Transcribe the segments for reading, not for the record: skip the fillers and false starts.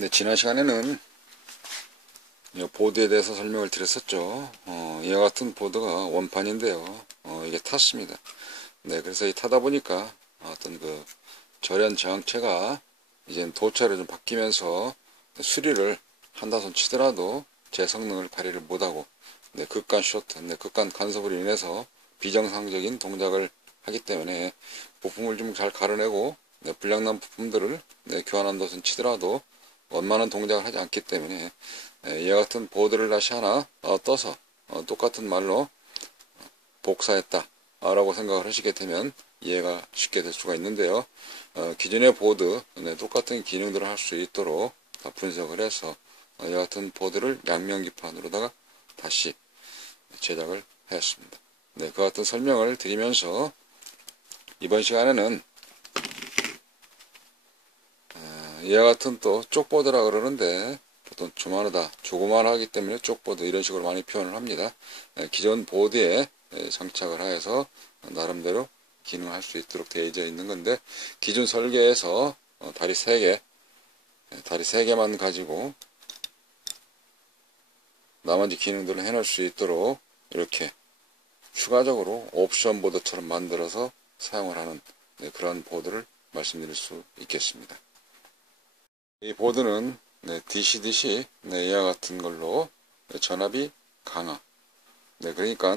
네, 지난 시간에는 이 보드에 대해서 설명을 드렸었죠. 이와 같은 보드가 원판인데요. 이게 탔습니다. 네, 그래서 이 타다 보니까 어떤 그 절연 저항체가 이제 도처로 좀 바뀌면서 수리를 한다 손 치더라도 제 성능을 발휘를 못하고, 네, 극간 쇼트, 네, 극간 간섭으로 인해서 비정상적인 동작을 하기 때문에 부품을 좀 잘 갈아내고, 네, 불량난 부품들을, 네, 교환한다 손 치더라도 원만한 동작을 하지 않기 때문에, 이와 같은 보드를 다시 하나 떠서 똑같은 말로 복사했다 라고 생각을 하시게 되면 이해가 쉽게 될 수가 있는데요. 기존의 보드, 네, 똑같은 기능들을 할 수 있도록 분석을 해서 이와 같은 보드를 양면기판으로다가 다시 제작을 하였습니다. 네, 그 같은 설명을 드리면서 이번 시간에는 이와 같은 또 쪽보드라 그러는데, 보통 조그만하기 때문에 쪽보드 이런 식으로 많이 표현을 합니다. 기존 보드에 장착을 하여서 나름대로 기능할 수 있도록 되어져 있는 건데, 기존 설계에서 다리 3개만 가지고 나머지 기능들을 해놓을 수 있도록 이렇게 추가적으로 옵션 보드처럼 만들어서 사용을 하는, 네, 그런 보드를 말씀드릴 수 있겠습니다. 이 보드는, 네, DC, 네, 이와 같은 걸로, 네, 전압이 강화. 네, 그러니까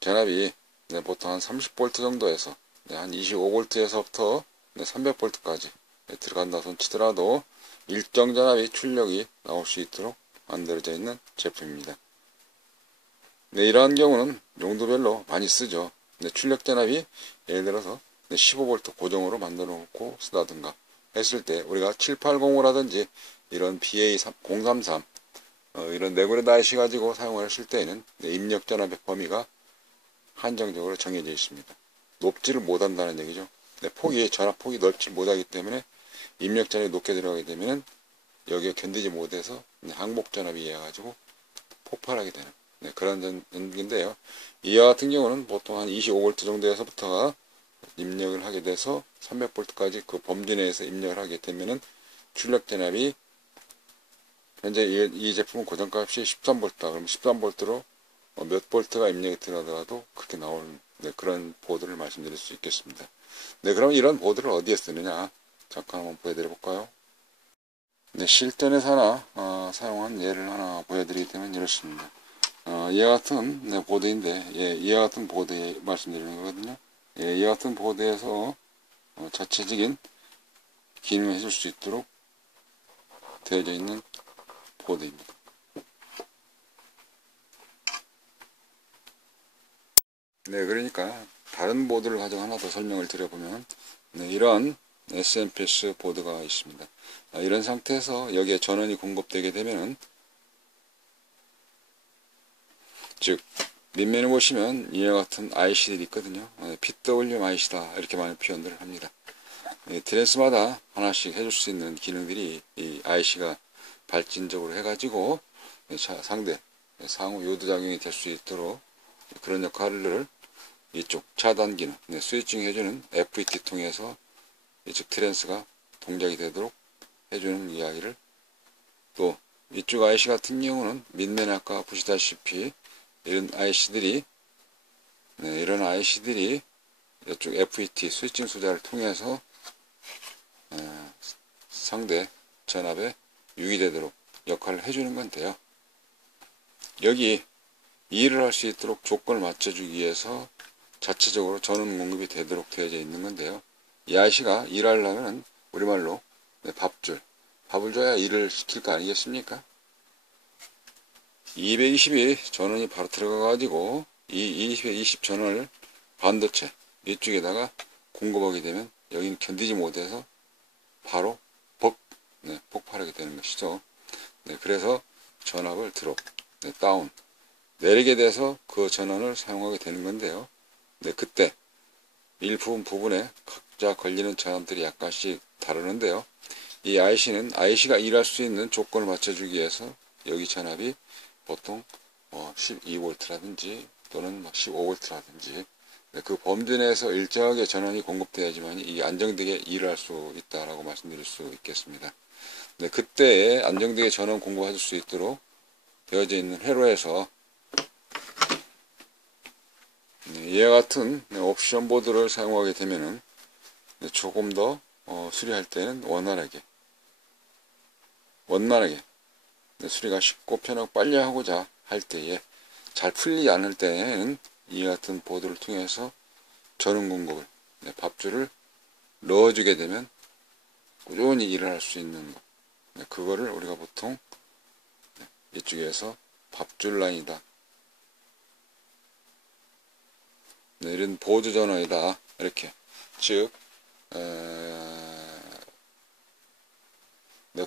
전압이, 네, 보통 한 30V 정도에서, 네, 한 25V에서부터, 네, 300V까지 네, 들어간다 손 치더라도 일정 전압이 출력이 나올 수 있도록 만들어져 있는 제품입니다. 네, 이러한 경우는 용도별로 많이 쓰죠. 네, 출력 전압이 예를 들어서 15V 고정으로 만들어 놓고 쓰다든가 했을 때 우리가 780라든지 이런 BA033 이런 네그레드 IC 가지고 사용했을 때에는 입력 전압의 범위가 한정적으로 정해져 있습니다. 높지를 못한다는 얘기죠. 전압 폭이 넓지 못하기 때문에 입력 전압이 높게 들어가게 되면 여기에 견디지 못해서 항복 전압이 이해 가지고 폭발하게 되는, 네, 그런 전기인데요. 이와 같은 경우는 보통 한 25V 정도에서부터가 입력을 하게 돼서 300V까지 그 범주 내에서 입력을 하게 되면은 출력 전압이 현재 이 제품은 고정값이 13V다. 그럼 13V로 몇 볼트가 입력이 들어가도 그렇게 나오는, 네, 그런 보드를 말씀드릴 수 있겠습니다. 네, 그럼 이런 보드를 어디에 쓰느냐 잠깐 한번 보여드려 볼까요? 네, 실전에서 사용한 예를 하나 보여드리게 되면 이렇습니다. 이와 같은, 네, 보드인데, 예, 이와 같은 보드 말씀드리는 거거든요. 예, 이와 같은 보드에서 자체적인 기능을 해줄 수 있도록 되어져 있는 보드입니다. 네, 그러니까 다른 보드를 가지고 하나 더 설명을 드려보면, 네, 이런 SMPS 보드가 있습니다. 이런 상태에서 여기에 전원이 공급되게 되면은, 즉 밑면에 보시면 이와 같은 IC들이 있거든요. PWM IC다 이렇게 많이 표현들을 합니다. 트랜스마다 하나씩 해줄 수 있는 기능들이 이 IC가 발진적으로 해가지고 상호 요도작용이 될 수 있도록 그런 역할을 이쪽 차단 기능, 스위칭 해주는 FET 통해서 이쪽 트랜스가 동작이 되도록 해주는 이야기를, 또 이쪽 IC 같은 경우는 밑면에 아까 보시다시피 이런 IC들이 이쪽 FET 스위칭 소자를 통해서 상대 전압에 유기되도록 역할을 해주는 건데요. 여기 일을 할 수 있도록 조건을 맞춰주기 위해서 자체적으로 전원 공급이 되도록 되어져 있는 건데요. 이 IC가 일하려면 우리말로 밥을 줘야 일을 시킬 거 아니겠습니까? 220이 전원이 바로 들어가 가지고 이 220 전원을 반도체 이쪽에다가 공급하게 되면 여기는 견디지 못해서 바로 폭발하게 되는 것이죠. 네, 그래서 전압을 다운 내리게 돼서 그 전원을 사용하게 되는 건데요. 네, 그때 부분에 각자 걸리는 전압들이 약간씩 다르는데요. 이 IC가 일할 수 있는 조건을 맞춰주기 위해서 여기 전압이 보통 12V라든지 또는 15V라든지 그 범주 내에서 일정하게 전원이 공급되어야지만 이 안정되게 일을 할 수 있다라고 말씀드릴 수 있겠습니다. 네, 그때에 안정되게 전원 공급할 수 있도록 되어져 있는 회로에서 이와 같은 옵션 보드를 사용하게 되면은 조금 더 수리할 때는 원만하게 수리가 쉽고 편하고 빨리 하고자 할 때에 잘 풀리지 않을 때는 이와 같은 보드를 통해서 전원 공급을 밥줄을 넣어주게 되면 꾸준히 일을 할 수 있는 것. 그거를 우리가 보통 이쪽에서 밥줄 라인이다. 이런 보조 전원이다. 이렇게. 즉,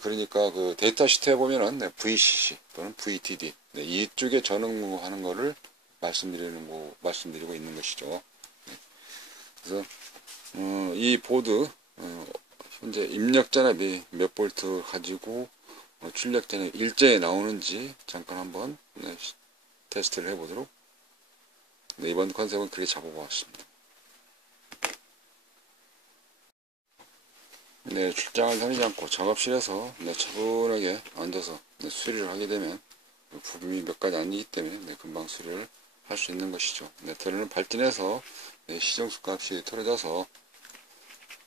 그러니까 그 데이터 시트에 보면은 VCC 또는 VTD 이쪽에 전원 공급하는 거를 말씀드리고 있는 것이죠. 그래서 이 보드 현재 입력 전압이 몇 볼트 가지고 출력 전압이 일정에 나오는지 잠깐 한번 테스트를 해보도록. 이번 컨셉은 그렇게 잡아보았습니다. 출장을 다니지 않고 작업실에서 차분하게 앉아서 수리를 하게 되면 부품이 몇 가지 아니기 때문에 금방 수리를 할 수 있는 것이죠. 테러는 발진해서 시정수 값이 틀어져서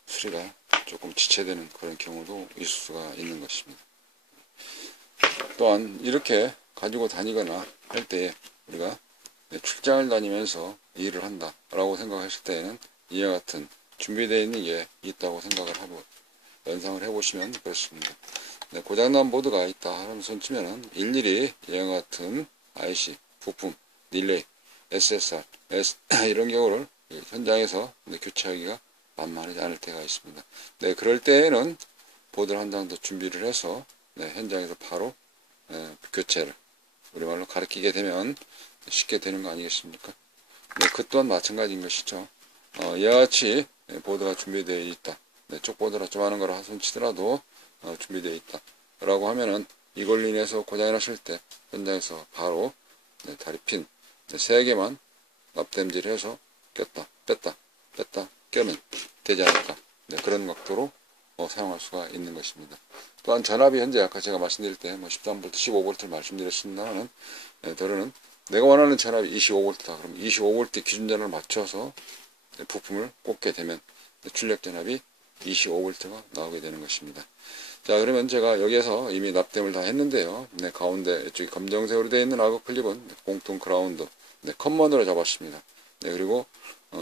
수리가 조금 지체되는 그런 경우도 있을 수가 있는 것입니다. 또한 이렇게 가지고 다니거나 할 때 우리가 출장을 다니면서 일을 한다 라고 생각하실 때에는 이와 같은 준비되어 있는 게 있다고 생각을 하고 연상을 해보시면 그렇습니다. 고장난 보드가 있다 하면 손치면은 일일이 이와 같은 IC, 부품, 딜레이, SSR, 이런 경우를 현장에서 교체하기가 만만하지 않을 때가 있습니다. 그럴 때에는 보드를 한 장 더 준비를 해서 현장에서 바로 교체를 우리말로 가르치게 되면 쉽게 되는 거 아니겠습니까? 그 또한 마찬가지인 것이죠. 이와 같이 보드가 준비되어 있다. 쪽보드라 좀 하는 거라 손치더라도 준비되어 있다. 라고 하면은 이걸로 인해서 고장이 났을 때 현장에서 바로 다리 핀 3개만 납땜질을 해서 꼈다, 뺐다, 껴면 되지 않을까. 그런 각도로 사용할 수가 있는 것입니다. 또한 전압이 현재 아까 제가 말씀드릴 때 13V, 15V를 말씀드렸습니다만 더러는 내가 원하는 전압이 25V다. 그럼 25V 기준 전압을 맞춰서 부품을 꽂게 되면 출력 전압이 25V가 나오게 되는 것입니다. 자, 그러면 제가 여기에서 이미 납땜을 다 했는데요. 가운데 이쪽이 검정색으로 되어 있는 악어 클립은 공통 그라운드, 컨먼으로 잡았습니다. 그리고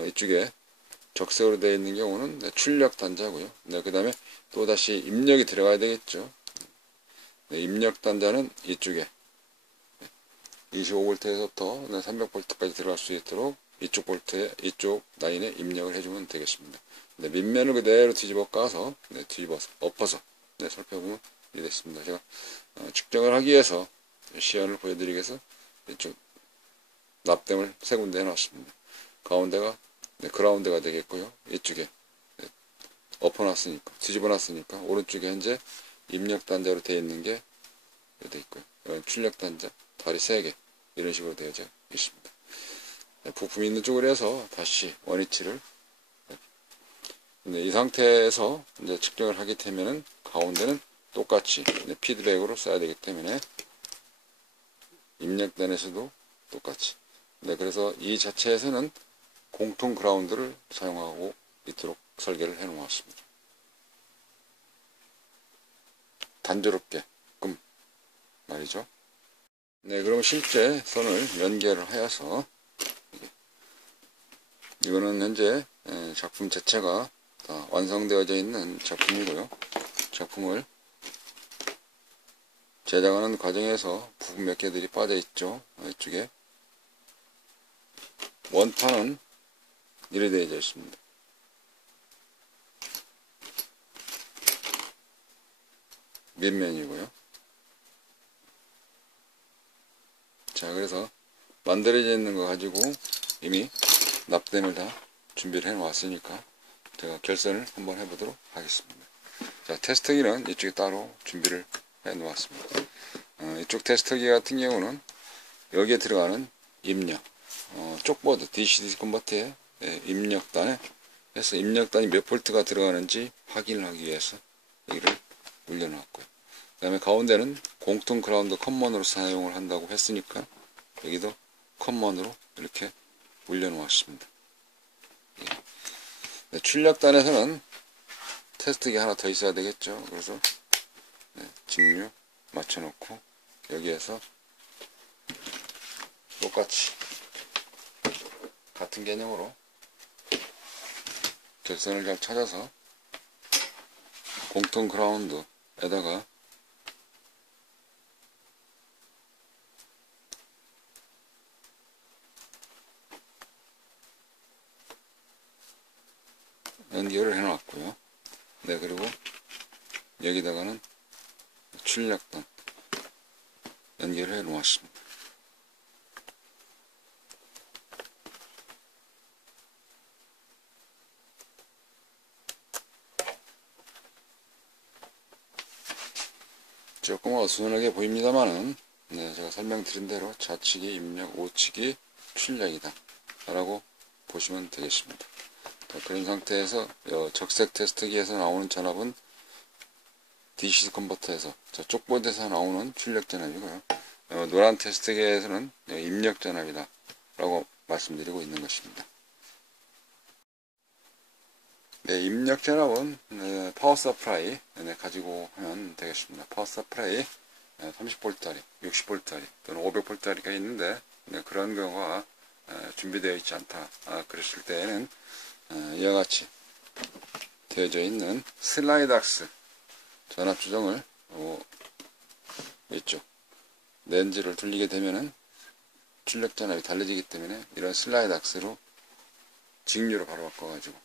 이쪽에 적색으로 되어 있는 경우는 출력 단자고요. 그 다음에 또다시 입력이 들어가야 되겠죠. 입력 단자는 이쪽에 25V에서부터 300V까지 들어갈 수 있도록 이쪽 라인에 입력을 해주면 되겠습니다. 밑면을 그대로 뒤집어 까서 엎어서 살펴보면 이렇게 됐습니다. 제가 측정을 하기 위해서 시연을 보여드리기 위해서 이쪽 납땜을 3군데 해놨습니다. 가운데가 그라운드가 되겠고요. 이쪽에 엎어놨으니까 뒤집어놨으니까 오른쪽에 현재 입력 단자로 되어 있는 게 되어 있고요. 출력 단자 다리 3개 이런 식으로 되어져 있습니다. 부품이 있는 쪽으로 해서 다시 원위치를 이 상태에서 이제 측정을 하게 되면은 가운데는 똑같이 피드백으로 써야 되기 때문에 입력단에서도 똑같이 그래서 이 자체에서는 공통 그라운드를 사용하고 있도록 설계를 해 놓았습니다. 단조롭게끔 말이죠. 그럼 실제 선을 연결을 하여서 이거는 현재 작품 자체가 다 완성되어져 있는 작품이고요. 작품을 제작하는 과정에서 부분 몇 개들이 빠져 있죠. 이쪽에 원판은 이래 되어져 있습니다. 밑면이고요. 자, 그래서 만들어져 있는 거 가지고 이미 납땜을 다 준비를 해 놓았으니까 제가 결선을 한번 해보도록 하겠습니다. 자, 테스트기는 이쪽에 따로 준비를 해 놓았습니다. 이쪽 테스트기 같은 경우는 여기에 들어가는 입력, 쪽보드 DC 컨버터의 입력단에 해서 입력단이 몇 볼트가 들어가는지 확인을 하기 위해서 여기를 올려놨고요. 다음에 가운데는 공통 그라운드 커먼으로 사용을 한다고 했으니까 여기도 커먼으로 이렇게 올려놓았습니다. 네, 출력단에서는 테스트기 하나 더 있어야 되겠죠. 그래서 직류 맞춰놓고 여기에서 똑같이 같은 개념으로 적선을 잘 찾아서 공통 그라운드에다가 연결을 해놨고요. 네, 그리고 여기다가는 출력단 연결을 해 놓았습니다. 조금 어수선하게 보입니다만은 네, 제가 설명드린 대로 좌측이 입력, 우측이 출력이다 라고 보시면 되겠습니다. 그런 상태에서 적색 테스트기에서 나오는 전압은 DC 컨버터에서 저쪽 보드에서 나오는 출력 전압이고요. 노란 테스트기에서는 입력 전압이다 라고 말씀드리고 있는 것입니다. 네, 입력 전압은 파워 서프라이 가지고 하면 되겠습니다. 파워 서프라이 30V짜리, 60V짜리 또는 500V짜리가 있는데 그런 경우가 준비되어 있지 않다. 그랬을 때에는 이와 같이 되어져 있는 슬라이드 악스 전압 조정을 이쪽 렌즈를 돌리게 되면은 출력 전압이 달라지기 때문에 이런 슬라이드 악스로 직류로 바로 바꿔가지고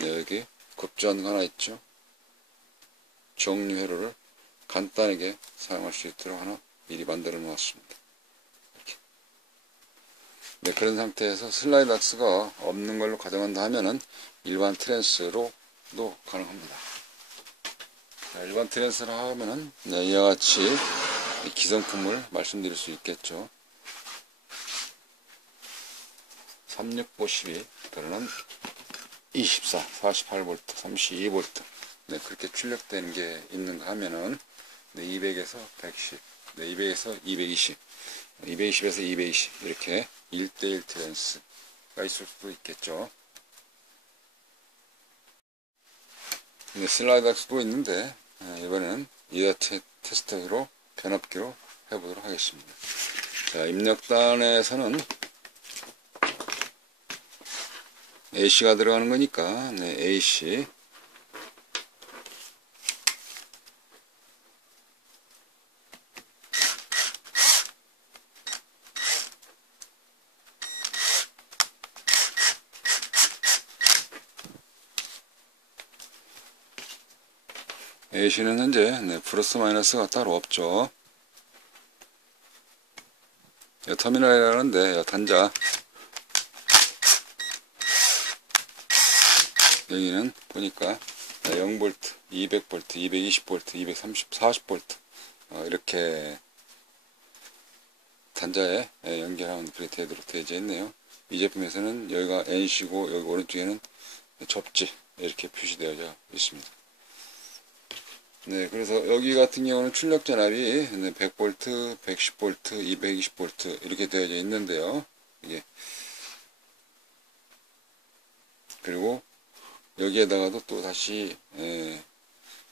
여기 급전가 하나 있죠. 정류 회로를 간단하게 사용할 수 있도록 하나 미리 만들어 놓았습니다. 이렇게. 네, 그런 상태에서 슬라이드 악스가 없는 걸로 가정한다 하면은 일반 트랜스로도 가능합니다. 자, 일반 트랜스로 하면은 이와 같이 기성품을 말씀드릴 수 있겠죠. 3652 또는 24, 48V, 32V 네, 그렇게 출력되는 게 있는가 하면은 200에서 110, 200에서 220, 220에서 220 이렇게 1대1 트랜스가 있을 수도 있겠죠. 네, 슬라이드 악스도 있는데 이번에는 이어 테스트로 변압기로 해보도록 하겠습니다. 자, 입력단에서는 AC가 들어가는 거니까 네, AC AC는 현재 플러스 마이너스가 따로 없죠. 터미널이라는데 단자 여기는 보니까 0V, 200V, 220V, 230, 40V 이렇게 단자에 연결하면 그렇게 되도록 되어 있네요. 이 제품에서는 여기가 NC고 여기 오른쪽에는 접지 이렇게 표시되어 있습니다. 네, 그래서 여기 같은 경우는 출력 전압이 100V, 110V, 220V 이렇게 되어져 있는데요. 이게 그리고 여기에다가도 또 다시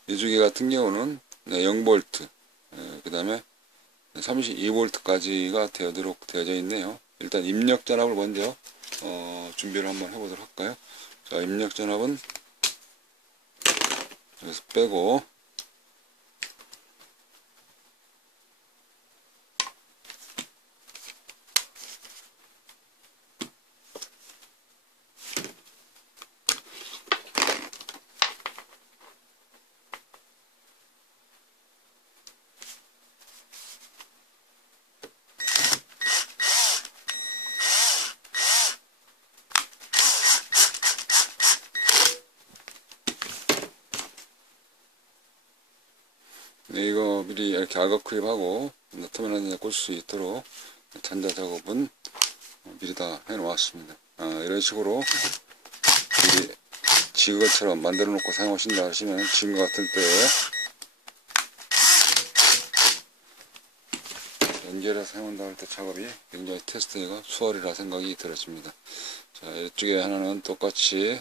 이쪽에 같은 경우는 0V 그 다음에 32V까지가 되도록 되어져 있네요. 일단 입력 전압을 먼저 준비를 한번 해보도록 할까요? 자, 입력 전압은 여기서 빼고 네, 이거 미리 이렇게 악어 크립하고 터미널에 꽂을 수 있도록 단자 작업은 미리 다 해 놓았습니다. 이런 식으로 미리 지그것처럼 만들어 놓고 사용하신다 하시면 지금과 같을 때 연결해서 사용한다 할 때 작업이 굉장히 테스트가 수월이라 생각이 들었습니다. 자, 이쪽에 하나는 똑같이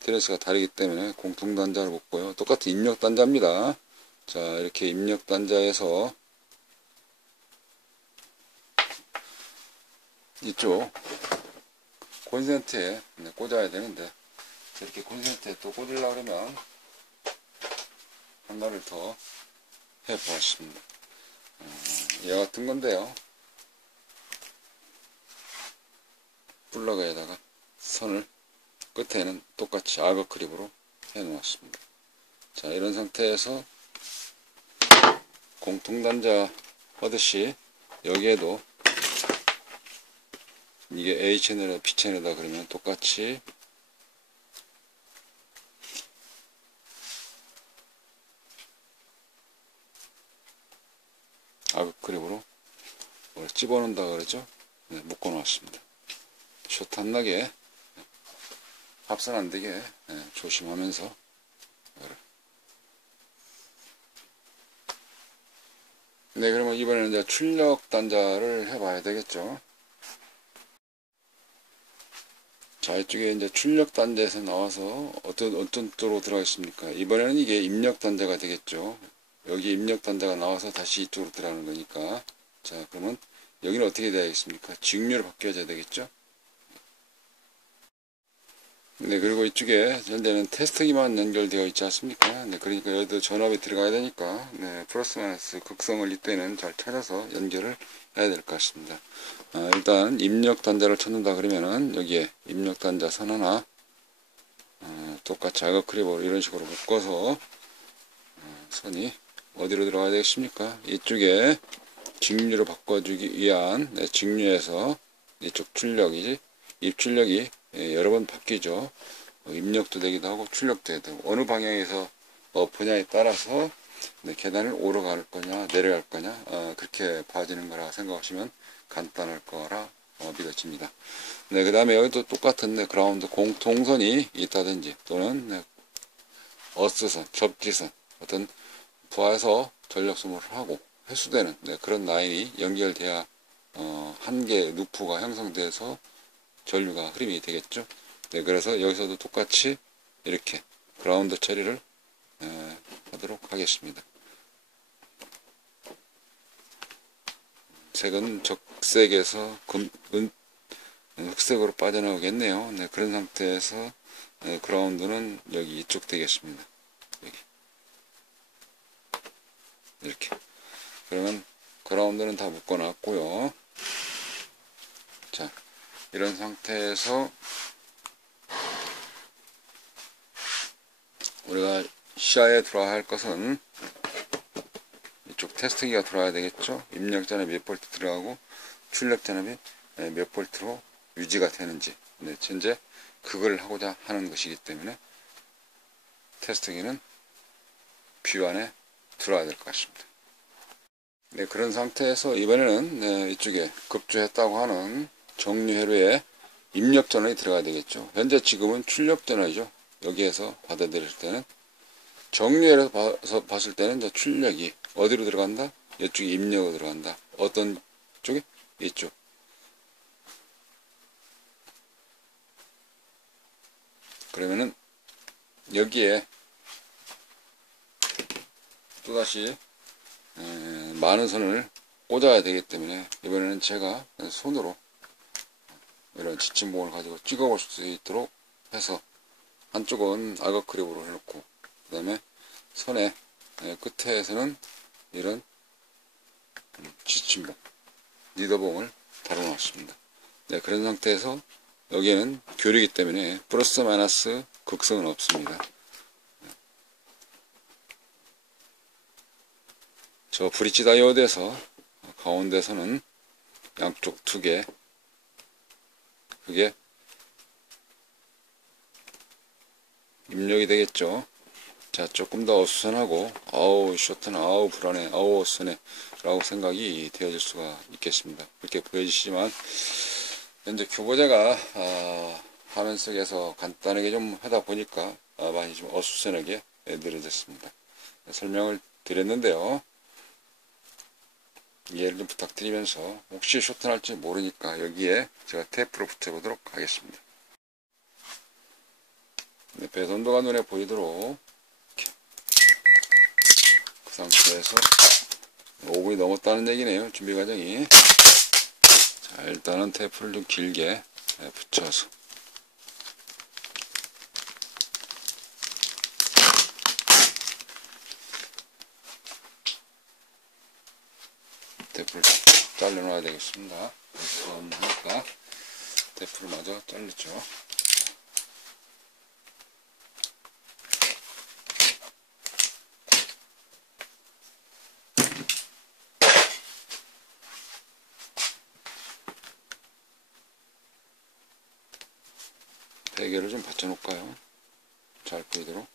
테레스가 다르기 때문에 공통 단자를 묶고요. 똑같은 입력 단자입니다. 자, 이렇게 입력 단자에서 이쪽 콘센트에 꽂아야 되는데, 이렇게 콘센트에 또 꽂으려고 그러면 하나를 더 해보았습니다. 이와 같은 건데요. 플러그에다가 선을 끝에는 똑같이 악어 크립으로 해 놓았습니다. 자, 이런 상태에서 공통단자 하듯이 여기에도 이게 A 채널에 B 채널이다 그러면 똑같이 악어 크립으로 집어넣는다 그러죠. 네, 묶어 놨습니다. 숏 안 나게, 합선 안 되게 조심하면서. 네, 그러면 이번에는 이제 출력 단자를 해봐야 되겠죠. 자, 이쪽에 이제 출력 단자에서 나와서 어떤 쪽으로 들어가겠습니까? 이번에는 이게 입력 단자가 되겠죠. 여기 입력 단자가 나와서 다시 이쪽으로 들어가는 거니까. 자, 그러면 여기는 어떻게 돼야겠습니까? 직류로 바뀌어져야 되겠죠. 네, 그리고 이쪽에 현재는 테스트기만 연결되어 있지 않습니까? 네, 그러니까 여기도 전압이 들어가야 되니까, 네, 플러스 마이너스 극성을 이때는 잘 찾아서 연결을 해야 될 것 같습니다. 일단 입력 단자를 찾는다 그러면은 여기에 입력 단자 선 하나 똑같이 악어 크립으로 이런 식으로 묶어서 선이 어디로 들어가야 되겠습니까? 이쪽에 직류로 바꿔주기 위한 직류에서 이쪽 출력이지, 입출력이 여러 번 바뀌죠. 입력도 되기도 하고 출력도 되고, 어느 방향에서 분야에 따라서 계단을 오르갈 거냐 내려갈 거냐 그렇게 봐지는 거라 생각하시면 간단할 거라 믿어집니다. 네, 그 다음에 여기도 똑같은 그라운드 공통선이 있다든지 또는 어스선, 접지선, 어떤 부하에서 전력 소모를 하고 회수되는 그런 라인이 연결돼야 한 개의 루프가 형성돼서 전류가 흐름이 되겠죠. 네, 그래서 여기서도 똑같이 이렇게 그라운드 처리를 하도록 하겠습니다. 색은 적색에서 흑색으로 빠져나오겠네요. 네, 그런 상태에서 그라운드는 여기 이쪽 되겠습니다. 여기. 이렇게. 그러면 그라운드는 다 묶어 놨고요. 자, 이런 상태에서 우리가 시야에 들어와야 할 것은 이쪽 테스트기가 들어와야 되겠죠. 입력 전압이 몇 볼트 들어가고 출력 전압이 몇 볼트로 유지가 되는지, 네, 현재 그걸 하고자 하는 것이기 때문에 테스트기는 뷰 안에 들어와야 될 것 같습니다. 네, 그런 상태에서 이번에는 이쪽에 급조했다고 하는 정류회로에 입력 전원이 들어가야 되겠죠. 현재 지금은 출력 전원이죠. 여기에서 받아들일 때는 정류회로에서 봤을 때는 이제 출력이 어디로 들어간다? 이쪽에 입력으로 들어간다. 어떤 쪽에? 이쪽. 그러면은 여기에 또다시 많은 선을 꽂아야 되기 때문에 이번에는 제가 손으로 이런 지침봉을 가지고 찍어 볼 수 있도록 해서 한쪽은 악어 크립으로 해놓고 그 다음에 선의 끝에서는 이런 지침봉, 리더봉을 달아놓았습니다. 네, 그런 상태에서 여기에는 교류이기 때문에 플러스 마이너스 극성은 없습니다. 저 브릿지 다이오드에서 가운데서는 양쪽 두 개, 그게 입력이 되겠죠. 자, 조금 더 어수선하고 아우 쇼트는 아우 불안해 아우 어수선해 라고 생각이 되어질 수가 있겠습니다. 그렇게 보여지시지만 현재 교보제가 화면 속에서 간단하게 좀 하다 보니까 많이 좀 어수선하게 느려졌습니다. 설명을 드렸는데요. 이해를 좀 부탁드리면서 혹시 쇼트 날지 모르니까 여기에 제가 테이프로 붙여보도록 하겠습니다. 네, 배선도가 눈에 보이도록 이렇게 그 상태에서 5분이 넘었다는 얘기네요. 준비 과정이. 자, 일단은 테이프를 좀 길게 붙여서 테이프를 잘라 놔야 되겠습니다. 하니까 테이프를 마저 자르죠. 베개를 좀 받쳐 놓을까요? 잘 보이도록.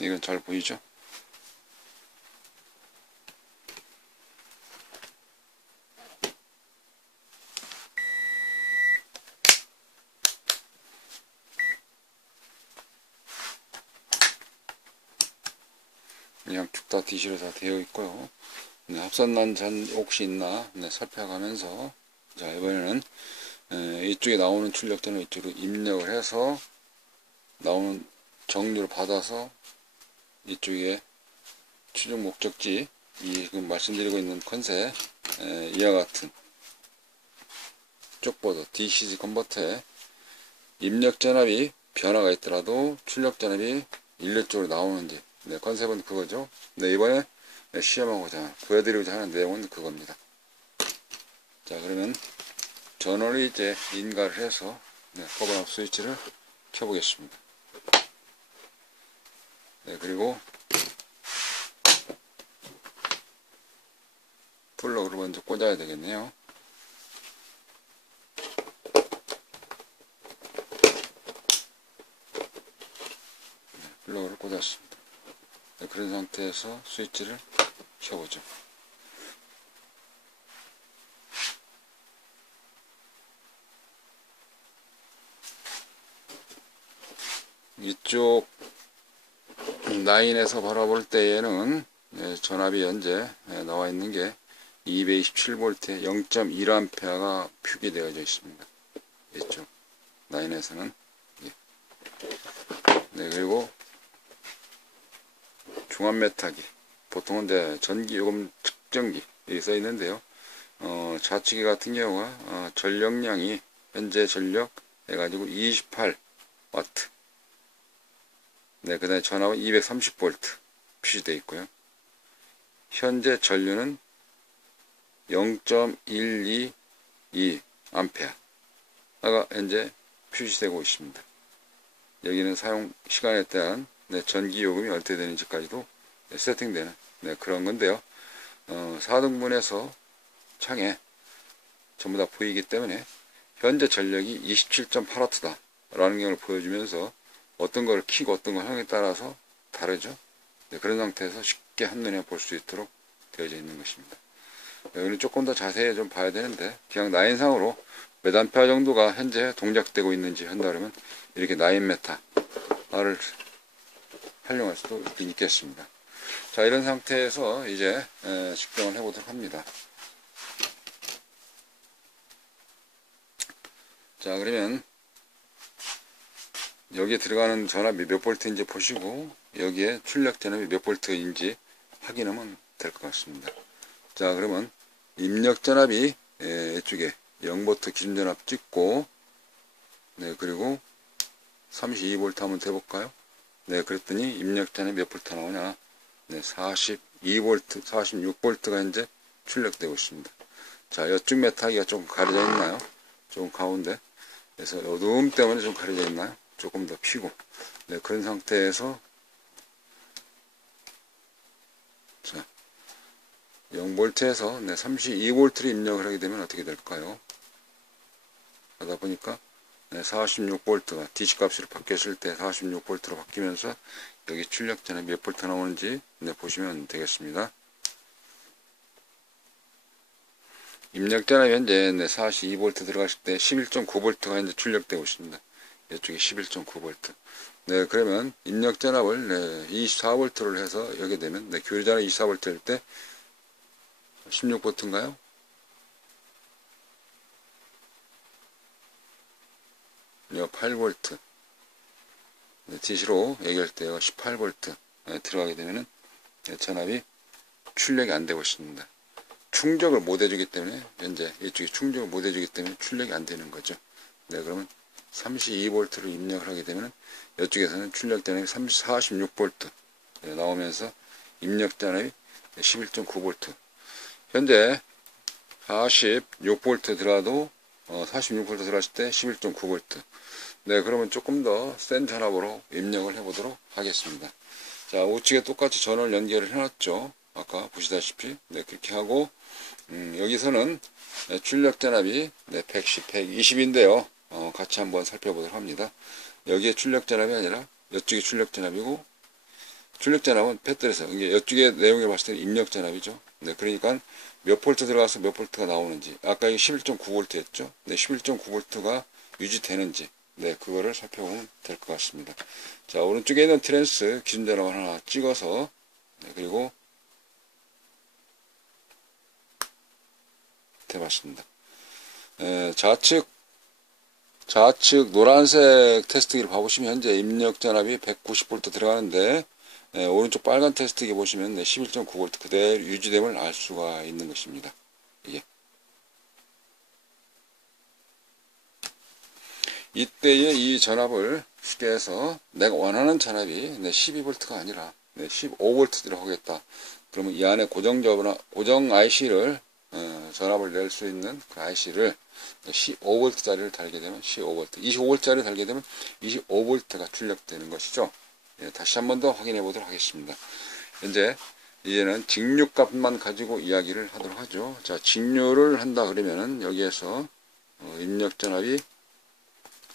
이건 잘 보이죠? 양쪽 다 D시로 다 되어 있고요. 네, 합선난 잔 혹시 있나 살펴가면서, 자, 이번에는 이쪽에 나오는 출력전을 이쪽으로 입력을 해서 나오는 정류를 받아서 이쪽에 추적 목적지, 지금 말씀드리고 있는 컨셉 이와 같은 쪽보드 DCG 컨버터에 입력 전압이 변화가 있더라도 출력 전압이 일률적으로 나오는지, 네, 컨셉은 그거죠. 네, 이번에 시험하고자 보여드리고자 하는 내용은 그겁니다. 자, 그러면 전원을 이제 인가를 해서 커버납 스위치를 켜보겠습니다. 네, 그리고 플러그를 먼저 꽂아야 되겠네요. 네, 플러그를 꽂았습니다. 네, 그런 상태에서 스위치를 켜보죠. 이쪽 라인에서 바라볼 때에는 전압이 현재 나와 있는 게 227V에 0.1A가 표기되어져 있습니다. 이쪽 라인에서는. 네, 그리고 중압 메타기, 보통은 이제 전기 요금 측정기 여기 써 있는데요. 좌측기 같은 경우가 전력량이 현재 전력 해가지고 28W. 네, 그 다음에 전압은 230V 표시되어 있고요. 현재 전류는 0.122A가 현재 표시되고 있습니다. 여기는 사용 시간에 대한 전기 요금이 어떻게 되는지까지도 세팅되는 그런 건데요. 4등분해서 창에 전부 다 보이기 때문에 현재 전력이 27.8W 라는 경우를 보여주면서 어떤 걸 켜고 어떤 걸 하느냐에 따라서 다르죠. 네, 그런 상태에서 쉽게 한눈에 볼 수 있도록 되어져 있는 것입니다. 여기는 조금 더 자세히 좀 봐야 되는데, 그냥 라인상으로 몇 암페어 정도가 현재 동작되고 있는지 한다 그러면 이렇게 9메타를 활용할 수도 있겠습니다. 자, 이런 상태에서 이제 측정을 해보도록 합니다. 자, 그러면 여기에 들어가는 전압이 몇 볼트인지 보시고 여기에 출력 전압이 몇 볼트인지 확인하면 될 것 같습니다. 자, 그러면 입력 전압이 이쪽에 0V 기준 전압 찍고, 네, 그리고 32V 한번 대볼까요? 네, 그랬더니 입력 전압이 몇 볼트 나오냐? 네, 42V, 46V가 현재 출력되고 있습니다. 자, 이쪽 메타기가 조금 가려져 있나요? 조금 가운데. 그래서 어두움 때문에 좀 가려져 있나요? 조금 더 피고. 네, 그런 상태에서, 자, 0V에서 32V를 입력을 하게 되면 어떻게 될까요? 하다 보니까 46V가 DC 값으로 바뀌었을 때 46V로 바뀌면서 여기 출력 전압이 몇 볼트 나오는지 보시면 되겠습니다. 입력 전압이 현재 42V 들어갔을 때 11.9V가 현재 출력되고 있습니다. 이쪽이 11.9V. 네, 그러면 입력 전압을 24V를 해서 여게 되면, 교류전압 24V일 때 16V인가요? 요 8V. DC로 얘기할 때 18V 들어가게 되면은 전압이 출력이 안 되고 있습니다. 충족을 못 해주기 때문에, 현재 이쪽이 충족을 못 해주기 때문에 출력이 안 되는 거죠. 네, 그러면 32V를 입력을 하게 되면 이쪽에서는 출력 전압이 46V 나오면서 입력 전압이 11.9V. 현재 46V 들어가도 46V 들어갔을 때 11.9V. 네, 그러면 조금 더 센 전압으로 입력을 해보도록 하겠습니다. 자, 우측에 똑같이 전원을 연결을 해놨죠. 아까 보시다시피. 네, 그렇게 하고, 여기서는 출력 전압이 110, 120인데요. 같이 한번 살펴보도록 합니다. 여기에 출력 전압이 아니라 이쪽이 출력 전압이고, 출력 전압은 배터리에서, 이게 이쪽에 내용을 봤을 때 입력 전압이죠. 네, 그러니까 몇 볼트 들어가서 몇 볼트가 나오는지, 아까 이게 11.9V였죠. 네, 11.9V가 유지되는지, 네, 그거를 살펴보면 될 것 같습니다. 자, 오른쪽에 있는 트랜스 기준 전압을 하나 찍어서, 네, 그리고 해봤습니다. 좌측 노란색 테스트기를 봐보시면 현재 입력 전압이 190V 들어가는데, 오른쪽 빨간 테스트기 보시면 11.9V 그대로 유지됨을 알 수가 있는 것입니다. 이게. 이때의 이 전압을 쉽게 해서 내가 원하는 전압이 12V가 아니라 15V 들어가겠다. 그러면 이 안에 고정 IC를 전압을 낼 수 있는 그 IC를 15V짜리를 달게 되면 15V, 25V짜리를 달게 되면 25V가 출력되는 것이죠. 예, 다시 한 번 더 확인해 보도록 하겠습니다. 이제는 직류값만 가지고 이야기를 하도록 하죠. 자, 직류를 한다 그러면은 여기에서 입력 전압이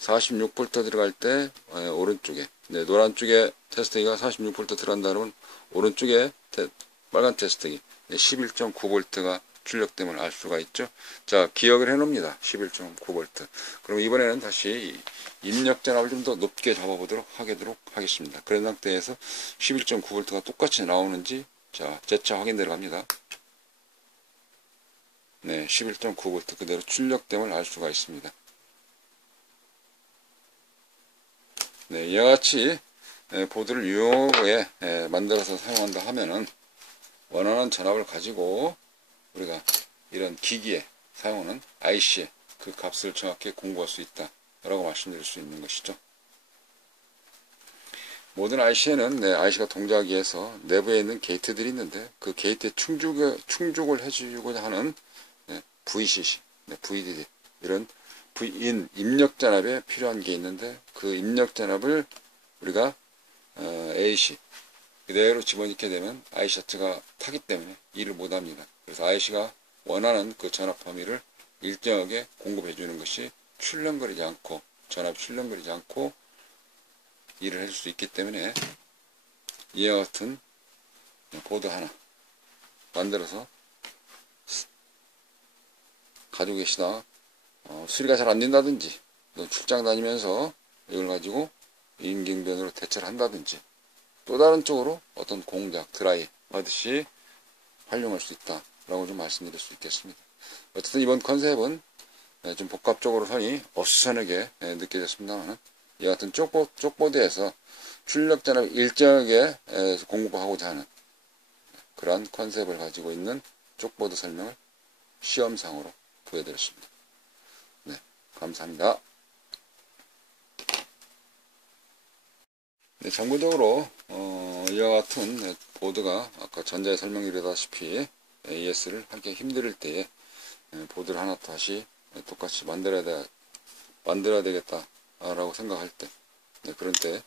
46V 들어갈 때 오른쪽에, 노란 쪽에 테스트기가 46V 들어간다 그러면 오른쪽에 빨간 테스트기 11.9V가 출력됨을 알 수가 있죠. 자, 기억을 해 놓습니다. 11.9V. 그럼 이번에는 다시 입력 전압을 좀 더 높게 잡아보도록 하겠습니다. 그런 상태에서 11.9V가 똑같이 나오는지, 자, 재차 확인 들어갑니다. 네, 11.9V 그대로 출력됨을 알 수가 있습니다. 네, 이와 같이 보드를 유용하게 만들어서 사용한다 하면은 원하는 전압을 가지고 우리가 이런 기기에 사용하는 IC의 그 값을 정확히 공부할 수 있다 라고 말씀드릴 수 있는 것이죠. 모든 IC에는 IC가 동작하기 위해서 내부에 있는 게이트들이 있는데 그 게이트에 충족을 해주고자 하는 VCC, VDD 이런 입력 전압에 필요한 게 있는데 그 입력 전압을 우리가 AC 그대로 집어넣게 되면 IC 자체가 타기 때문에 일을 못합니다. 그래서 IC가 원하는 그 전압 범위를 일정하게 공급해 주는 것이 출렁거리지 않고 전압이 출렁거리지 않고 일을 할 수 있기 때문에 이와 같은 보드 하나 만들어서 가지고 계시다 수리가 잘 안 된다든지 출장 다니면서 이걸 가지고 임기응변으로 대처를 한다든지 또 다른 쪽으로 어떤 공작, 드라이 하듯이 활용할 수 있다 라고 좀 말씀드릴 수 있겠습니다. 어쨌든 이번 컨셉은 좀 복합적으로 선이 어수선하게 느껴졌습니다만 이 같은 쪽보드에서 출력 전압을 일정하게 공급하고자 하는 그러한 컨셉을 가지고 있는 쪽보드 설명을 시험상으로 보여드렸습니다. 네, 감사합니다. 네, 참고적으로 이와 같은 보드가 아까 전자에 설명드렸다시피 AS를 하기 힘들 때에 보드를 하나 다시 똑같이 만들어야 되겠다 라고 생각할 때 그런 때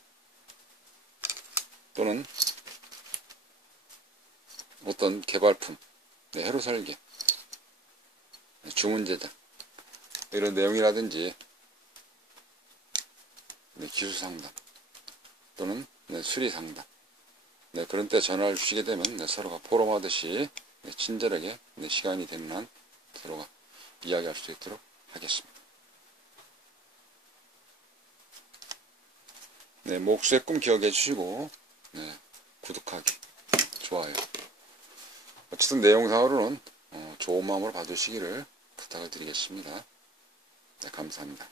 또는 어떤 개발품 회로 설계 주문 제작 이런 내용이라든지 기술 상담 또는 수리 상담 그런 때 전화를 주시게 되면 서로가 포럼하듯이 친절하게 시간이 되는 한 서로가 이야기할 수 있도록 하겠습니다. 네, 목수의 꿈 기억해 주시고, 네, 구독하기, 좋아요. 어쨌든 내용상으로는 좋은 마음으로 봐주시기를 부탁을 드리겠습니다. 네, 감사합니다.